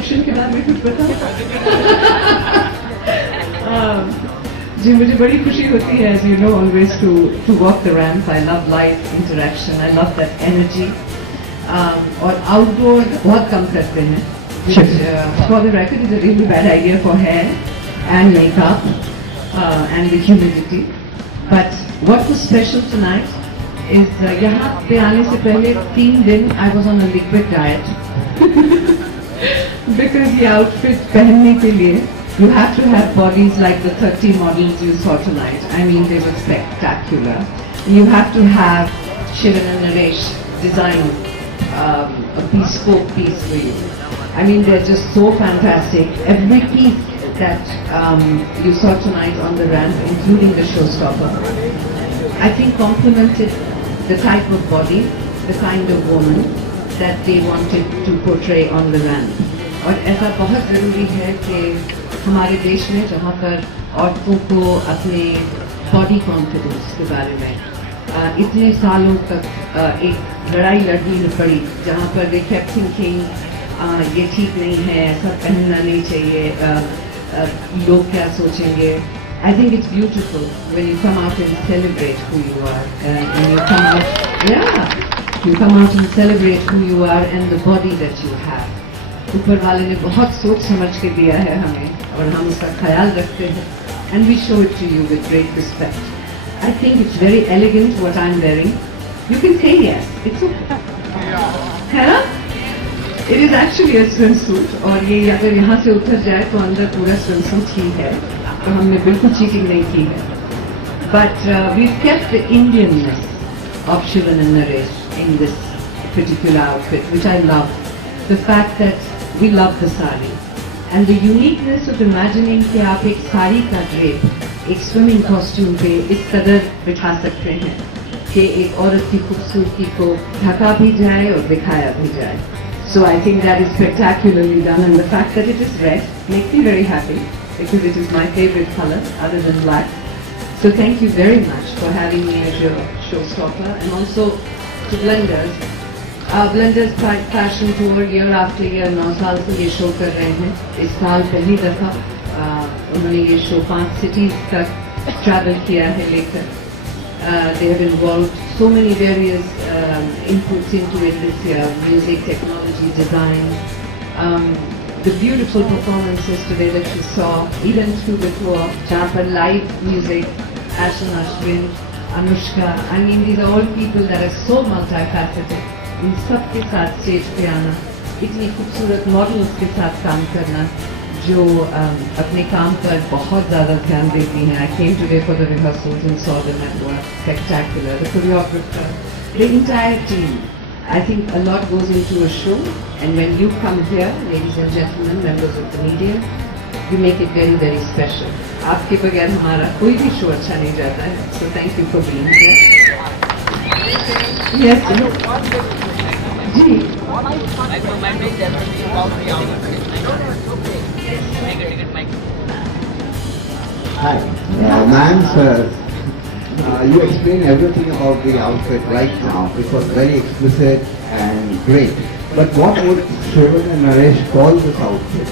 Selection के बारे में कुछ बताओ? जी मुझे बड़ी खुशी होती है, as you know, always to walk the ramp. I love live interaction. I love that energy. और outdoor बहुत कम करते हैं, which for the record is a really bad idea for hair and makeup and the humidity. But what was special tonight is यहाँ पे आने से पहले 3 दिन I was on a liquid diet because ये outfit पहनने के लिए you have to have bodies like the 30 models you saw tonight. I mean, they were spectacular. You have to have Shivan and Naresh design a bespoke piece for you. I mean, they're just so fantastic. Every piece that you saw tonight on the ramp, including the showstopper, I think complemented the type of body, the kind of woman that they wanted to portray on the ramp. और ऐसा बहुत ज़रूरी है कि हमारे देश में जहाँ पर औरतों को अपने बॉडी कॉन्फिडेंस के बारे में इतने सालों तक एक लड़ाई लड़नी पड़ी, जहाँ पर they kept thinking ये ठीक नहीं है, ऐसा पहनना नहीं चाहिए, लोग क्या सोचेंगे. I think it's beautiful when you come out and celebrate who you are, and you come out and celebrate who you are and the body that you have. ऊपर वाले ने बहुत सोच समझ के दिया है हमें और हम उसका ख्याल रखते हैं, and we show it to you with great respect. I think it's very elegant what I'm wearing. You can say yes, it's okay. है ना? It is actually a swimsuit और ये अगर यहाँ से उतर जाए तो अंदर पूरा swimsuit ही है, तो हमने बिल्कुल चीटिंग नहीं की है. But we've kept the Indianness of Shivan and Naresh in this particular outfit, which I love. The fact that we love the sari and the uniqueness of imagining कि आप एक साड़ी का drape एक swimming costume पे इस कदर बिठा सकते हैं कि एक औरत की खूबसूरती को ढका भी जाए और दिखाया भी जाए. So I think that is spectacularly done, and the fact that it is red makes me very happy because it is my favorite color other than black. So thank you very much for having me as your showstopper, and also to Blenders. Blenders Fashion Tour year after year 9 साल से ये show कर रहे हैं. इस साल पहली दफा उन्होंने ये शो 5 cities तक ट्रैवल किया है लेकर. They have involved so many various inputs into it this year: music, technology, design. The beautiful performances today that you saw, even through the tour, जहाँ पर live music, Ashan Ashwin, Anushka. I mean, these are all people that are so multifaceted. इन सब के साथ stage पे आना, इतनी खूबसूरत models के साथ काम करना जो अपने काम पर बहुत ज़्यादा ध्यान देती हैं. I came today for the rehearsals and saw them at work. Spectacular. The choreographer, the entire team. I think a lot goes into a show, and when you come here, ladies and gentlemen, members of the media, you make it very, very special. आपके बगैर हमारा कोई भी show अच्छा नहीं जाता है. So thank you for being here. Yes. Ji. Hi, ma'am, sir. You explained everything about the outfit right now. It was very explicit and great. But what would Shivan and Naresh call this outfit?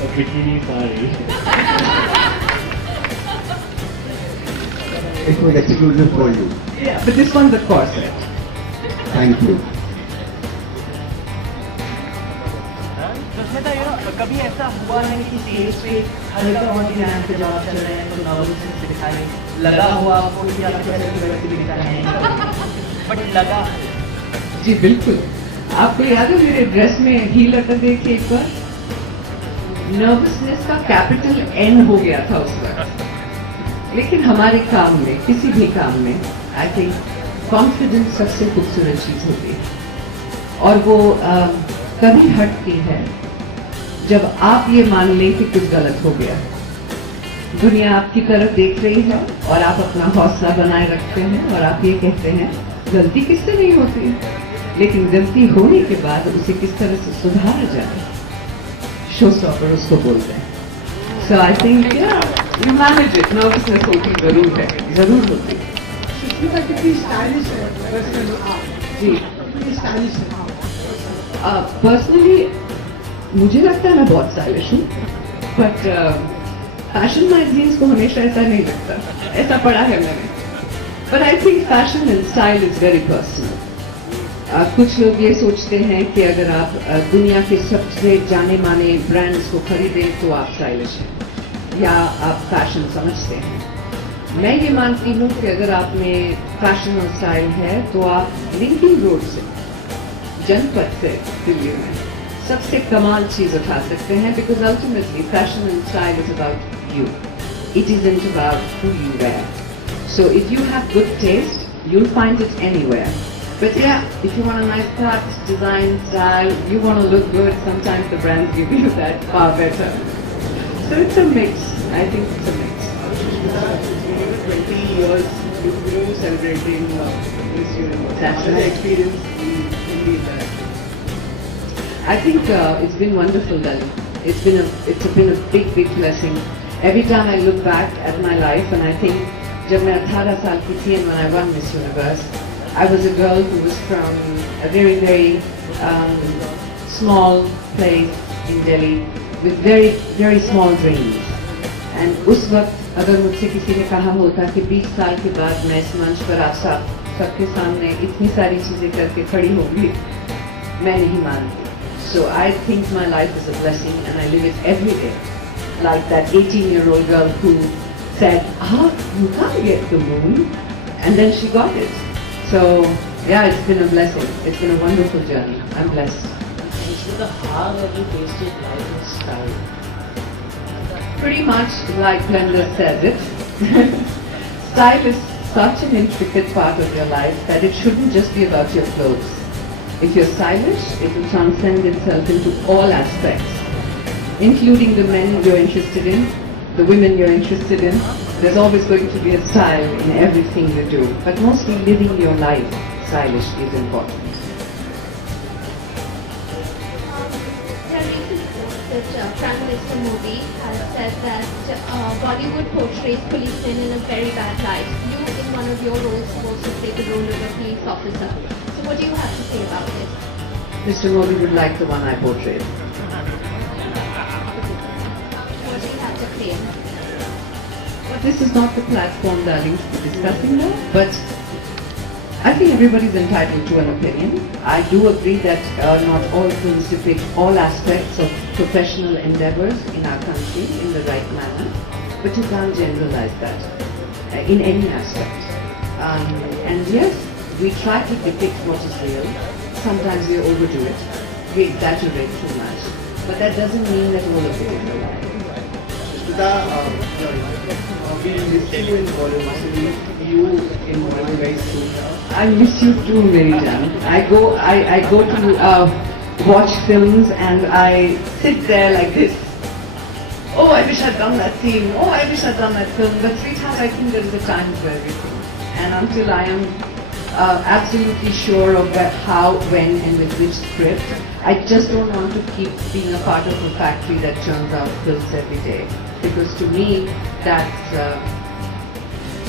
A bikini sari. It was exclusive for you. Yeah, but this one's a corset. Thank you. कभी ऐसा हुआ है कि stage पे हल्का बहुत ही ramp पे जवाब चल रहे हैं तो नर्वसनेस से दिखाई लगा हुआ आपको कि आप कैसे वैसे भी दिखा रहे हैं, बट लगा? जी बिल्कुल. आपको याद है मेरे ड्रेस में हील अटक देखिए एक बार, नर्वसनेस का कैपिटल N हो गया था उस वक्त. लेकिन हमारे काम में, किसी भी काम में, आई थिंक कॉन्फिडेंस सबसे खूबसूरत चीज होती है और वो तभी हटती है जब आप ये मान लें कि कुछ गलत हो गया. दुनिया आपकी तरफ देख रही है और आप अपना हौसला बनाए रखते हैं और आप ये कहते हैं गलती किससे नहीं होती, लेकिन गलती होने के बाद उसे किस तरह से सुधारा जाए, शोस्टॉपर उसको बोलते हैं. So I think you manage it. Nervousness होती जरूर है, जरूर होती है. कितनी स्टाइलिश है जी, कितनी स्टाइलिश है. पर्सनली मुझे लगता है मैं बहुत स्टाइलिश हूँ, बट फैशन मैगजीन्स को हमेशा ऐसा नहीं लगता, ऐसा पढ़ा है मैंने. But I think fashion and style is very personal. कुछ लोग ये सोचते हैं कि अगर आप दुनिया के सबसे जाने माने ब्रांड्स को खरीदें तो आप स्टाइलिश हैं या आप फैशन समझते हैं. मैं ये मानती हूँ कि अगर आप में फैशन और स्टाइल है तो आप लिंकिंग रोड से, जनपद से दिल्ली में सबसे कमाल चीज उठा सकते हैं. Because ultimately fashion and style is about you. It isn't about who you wear. So if you have good taste you'll find it anywhere. But yeah, if you want a nice cut, design, style, you want to look good, sometimes the brands give you that far better. So it's a mix. I think it's a mix. 20 years you've been celebrating Miss Universe. That's the right. experience in the interaction. I think it's been wonderful, Dali. It's been a big blessing. Every time I look back at my life and I think, जब मैं 18 साल की थी and when I won Miss Universe, I was a girl who was from a very, very small place in Delhi with very, very small dreams. And उस वक्त अगर मुझसे किसी ने कहा होता कि 20 साल के बाद मैं इस मंच पर आप सबके सामने इतनी सारी चीजें करके खड़ी होंगी, मैं नहीं मानती. So I think my life is a blessing and I live it every day. Like that 18-year-old girl who said, you can't get the moon, and then she got it. So yeah, it's been a blessing. It's been a wonderful journey. I'm blessed. Ishmita, how have you tasted life in style? Pretty much like Glenda says it. Style is such an intricate part of your life that it shouldn't just be about your clothes. If you're stylish, it will transcend itself into all aspects, including the men you're interested in, the women you're interested in. There's always going to be a style in everything you do, but mostly living your life stylish is important. There are recent reports that Prime Minister Modi has said that Bollywood portrays policemen in a very bad light. You, in one of your roles, have also played the role of a police officer. So what do you have to say about it? Mr. Modi would like the one I portrayed. What do you have to say? But this is not the platform, darling, to be discussing that. But I think everybody's entitled to an opinion. I do agree that not all films depict all aspects of professional endeavors in our country in the right manner. But you can't generalize that in any aspect. And yes, we try to depict what is real. Sometimes we overdo it. We exaggerate too much. But that doesn't mean that all of it is a lie. We miss you in Bollywood. So we meet you in Bollywood very soon. I miss you too, Mary Jan. I go to watch films and I sit there like this. Oh, I wish I'd done that scene. Oh, I wish I'd done that film. But sweetheart, I think there is a time for everything. And until I am absolutely sure of how, when, and with which script, I just don't want to keep being a part of a factory that churns out films every day. Because to me, that's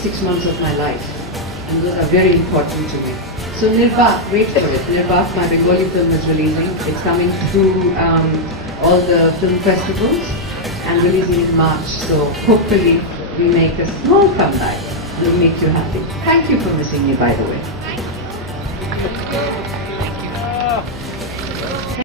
6 months of my life. And those are very important to me. So Nirbak, wait for it. Nirbak, my Bengali film is releasing. It's coming through all the film festivals and releasing in March. So hopefully we make a small comeback and we'll make you happy. Thank you for missing me, by the way.